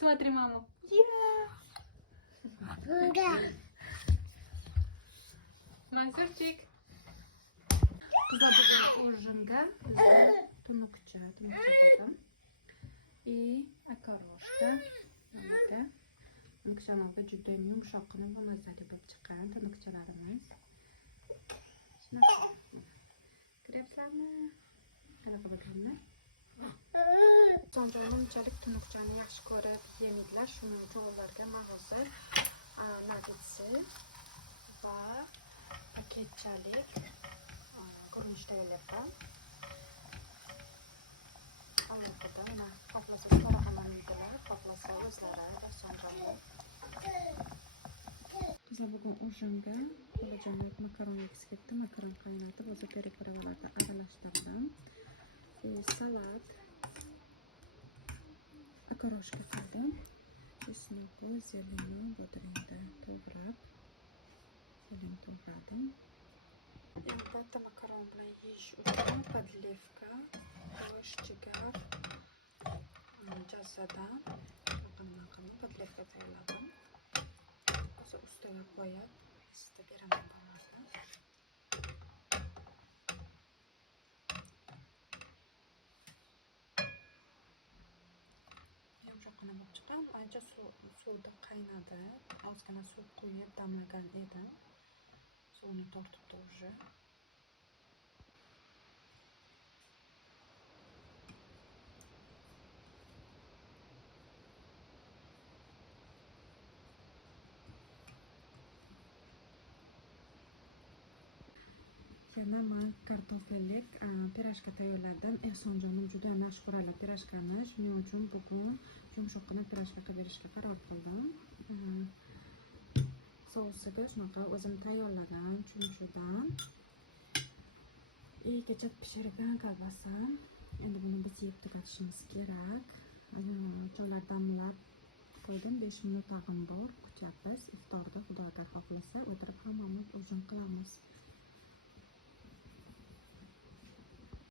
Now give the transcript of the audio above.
Смотри, маму. Mansurchik. Kızlar bugün ужинga bizda tunukcha qildim. И окорочка. Mana tunukchani oldi juda ham yumshoqqina va mazali bo'lib chiqqan tunukchalarimiz. Shunaqa. Ko'ryapsizlarmi? Qanaqa bo'lganini? Sonjon unchalik tunukchani yaxshi ko'rib yemaydilar. Shuning uchun ularga men hozir nagitsi va paketchalik guruch tayyorlayapman. Alohida mana xohlasa storaxondan yeydilar, xohlasa o'zlari Sonjonga. Qizlar bugun ужинga to'lajonot makaron yegisi keldi. Makaron qaynatib, o'zi peripravlarda aralashtirdim. Salat, окорочка qildim. Chesnoqu, zeleni, bodringni to'g'rab, zelen to'g'radim. Albatta makaron bilan yeyish uchun podlevka, go'sht, jigar, jazzadan nima qildim, podlevka tayyorladim. O'zi ustiga qo'yib, isitib beraman bolalarga. Yumshoqqina bo'lib chiqqan. Ancha suvda qaynadi. Ozgina suv quyib damlagan edim. Suvni tortibdi уже. Yana men kartofellik pirojka tayyorladim. Ehsonjonim juda ham yaxshi ko'radi pirojkani. Shuning uchun bugun yumshoqqina pirojka qilib berishga qaror qildim. Sousiga shunaqa o'zim tayyorlagan chumchudan. Kecha pishirgan kolbasam. Endi buni biz yeb tugatishimiz kerak. Choylar damlab qo'ydim. 5 minut tag'in bor. Kutyapmiz. Iftorda Xudo agar xohlasa o'tirib hammamiz ужин qilamiz.